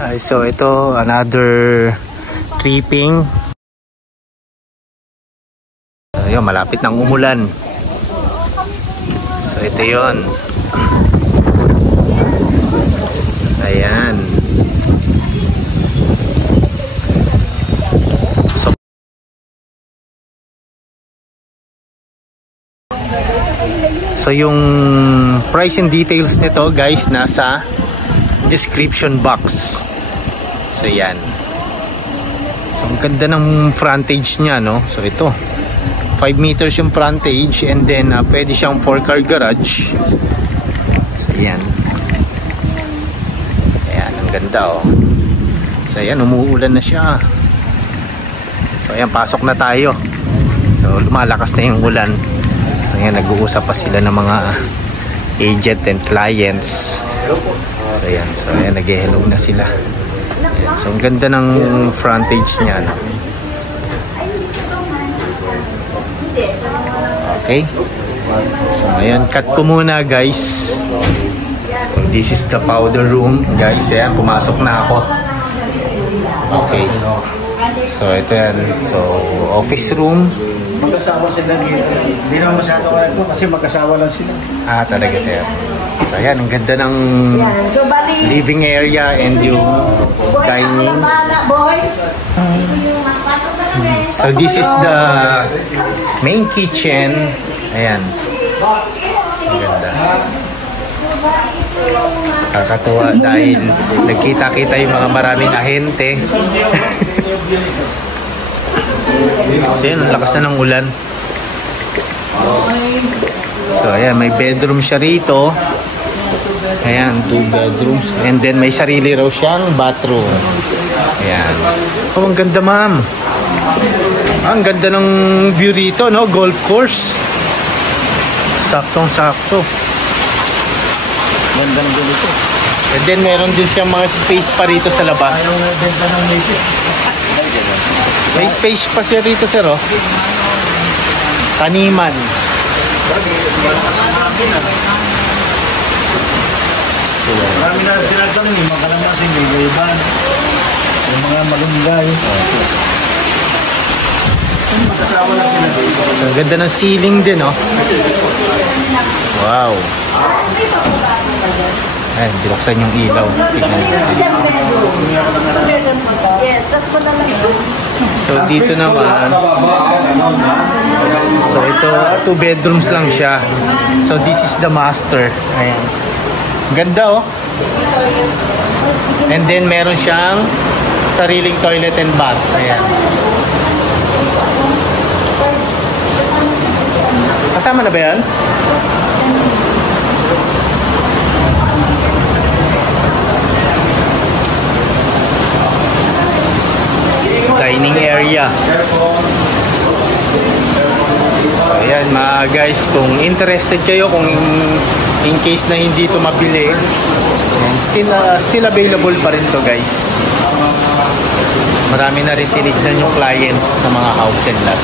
So ito, another tripping. So yun, malapit ng umulan. So ito yun. Ayan. So yung price and details nito guys nasa description box. So yan. So ang ganda ng frontage niya, no? So ito 5 meters yung frontage, and then pwede siyang 4-car garage. So yan. Ayan, ang ganda oh. So yan, umuulan na siya. So ayan, pasok na tayo. So lumalakas na yung ulan. Ayan, nag-uusap pa sila ng mga agent and clients. So ayan, nag-hello na sila. Ayan, so ang ganda ng frontage niya, no? Okay. So ayan, cut ko muna guys. This is the powder room guys. Ayan, pumasok na ako. Okay. So ito yan. So office room. Magkasawa sila dito. Hindi naman masyado kaya ito kasi magkasawa lang sila. Talaga sir. So ayan, ang ganda ng living area and yung dining. So this is the main kitchen. Ayan. Ang ganda. Kakatuwa dahil nagkita-kita yung mga maraming ahente. So yan, ang lakas na ng ulan. So ayan, may bedroom siya rito. Ayan, 2 bedrooms. And then may sarili raw siyang bathroom. Ayan. Oh, ang ganda ma'am. Ang ganda ng view rito, no? Golf course. Saktong-sakto. Ganda ng dito. And then meron din siyang mga space pa rito sa labas. Ayaw na benta ng misis. May space pa siya rito sir, oh. Taniman. Marami na sila tanong, yung mga kalamasin, may iban. Yung mga malunggay. Magkasawa lang sila dito. So, ganda ng ceiling din, oh. Wow. Ay, binuksan yung ilaw. Tignan natin. So, dito naman. So, ito, 2 bedrooms lang siya. So, this is the master. Ayan. Ganda, oh. And then, meron siyang sariling toilet and bath. Ayan. Kasama na ba yan? Dining area. So, ayan mga guys, kung interested kayo, kung in case na hindi ito mabili, still available pa rin to guys. Marami na rin tinignan yung clients ng mga house and lot.